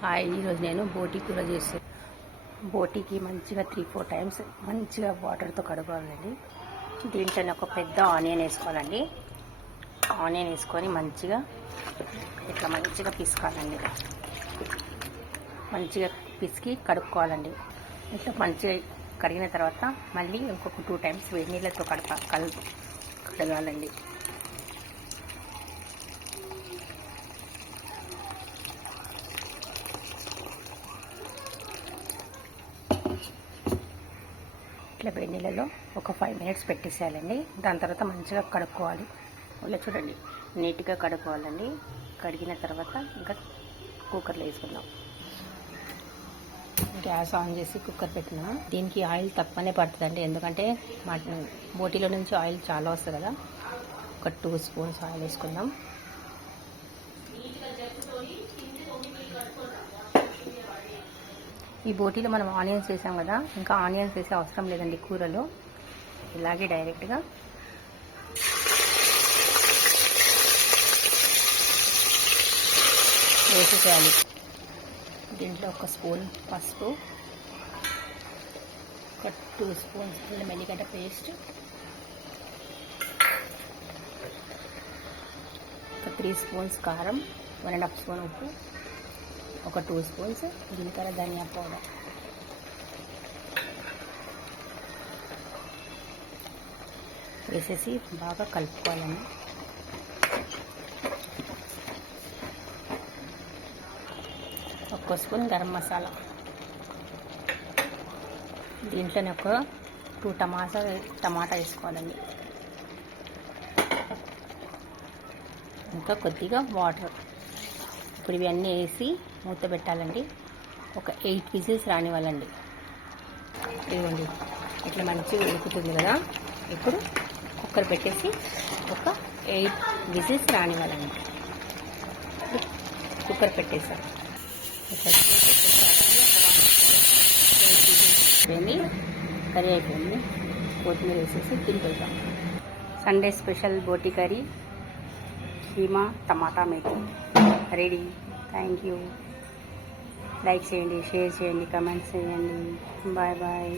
Hi, ఈరోజు నేను బోటి కూర చేస్తాను. బోటికి మంచిగా 3-4 టైమ్స్ మంచిగా వాటర్తో కడుక్కోవాలండి. దీంట్లోనే ఒక పెద్ద ఆనియన్ వేసుకోవాలండి. ఆనియన్ వేసుకొని మంచిగా ఇట్లా మంచిగా పిసుకోవాలండి. మంచిగా పిసికి కడుక్కోవాలండి. ఇట్లా మంచిగా కడిగిన తర్వాత మళ్ళీ ఇంకొక 2 టైమ్స్ వేడి నీళ్ళతో కడగాలండి. ఇట్లా వేడి నీళ్ళలో ఒక 5 మినిట్స్ పెట్టేసేయాలండి. దాని తర్వాత మంచిగా కడుక్కోవాలి. ఇలా చూడండి, నీట్గా కడుక్కోవాలండి. కడిగిన తర్వాత ఇంకా కుక్కర్లో వేసుకుందాం. గ్యాస్ ఆన్ చేసి కుక్కర్ పెట్టినా. దీనికి ఆయిల్ తక్కువనే పడుతుందండి, ఎందుకంటే బోటీలో నుంచి ఆయిల్ చాలా వస్తుంది కదా. ఒక 2 స్పూన్స్ ఆయిల్ వేసుకుందాం. ఈ బోటీలో మనం ఆనియన్స్ వేసాం కదా, ఇంకా ఆనియన్స్ వేసే అవసరం లేదండి కూరలో. ఇలాగే డైరెక్ట్గా వేసేసేయాలి. దీంట్లో ఒక స్పూన్ పసుపు, ఒక 2 స్పూన్స్ అల్లం వెల్లిగడ్డ పేస్ట్, ఒక 3 స్పూన్స్ కారం, 1.5 స్పూన్ ఉప్పు, ఒక 2 స్పూన్స్ జీలకర్ర ధనియా పౌడర్ వేసేసి బాగా కలుపుకోవాలండి. ఒక స్పూన్ గరం మసాలా. దీంట్లోనే ఒక 2 టమాటా వేసుకోవాలండి. ఇంకా కొద్దిగా వాటర్. ఇప్పుడు ఇవన్నీ వేసి మూత పెట్టాలండి. ఒక 8 విజిల్స్ రానివ్వాలండి. ఇవ్వండి, ఇట్లా మంచిగా ఉడుకుతుంది కదా. ఇప్పుడు కుక్కర్ పెట్టేసి ఒక 8 విజిల్స్ రానివ్వాలండి. కుక్కర్ పెట్టేసాం. ఇట్లా పెట్టేసామండి. ఒక 8 విజిల్స్ అయిపోయింది. కర్రీ అయిపోయింది. కొత్తిమీర వేసేసి తినిపెడతాం. Sunday special boti curry, keema tomato methi ready. Thank you. Like చేయండి, షేర్ చేయండి, కమెంట్స్ చేయండి. Bye bye.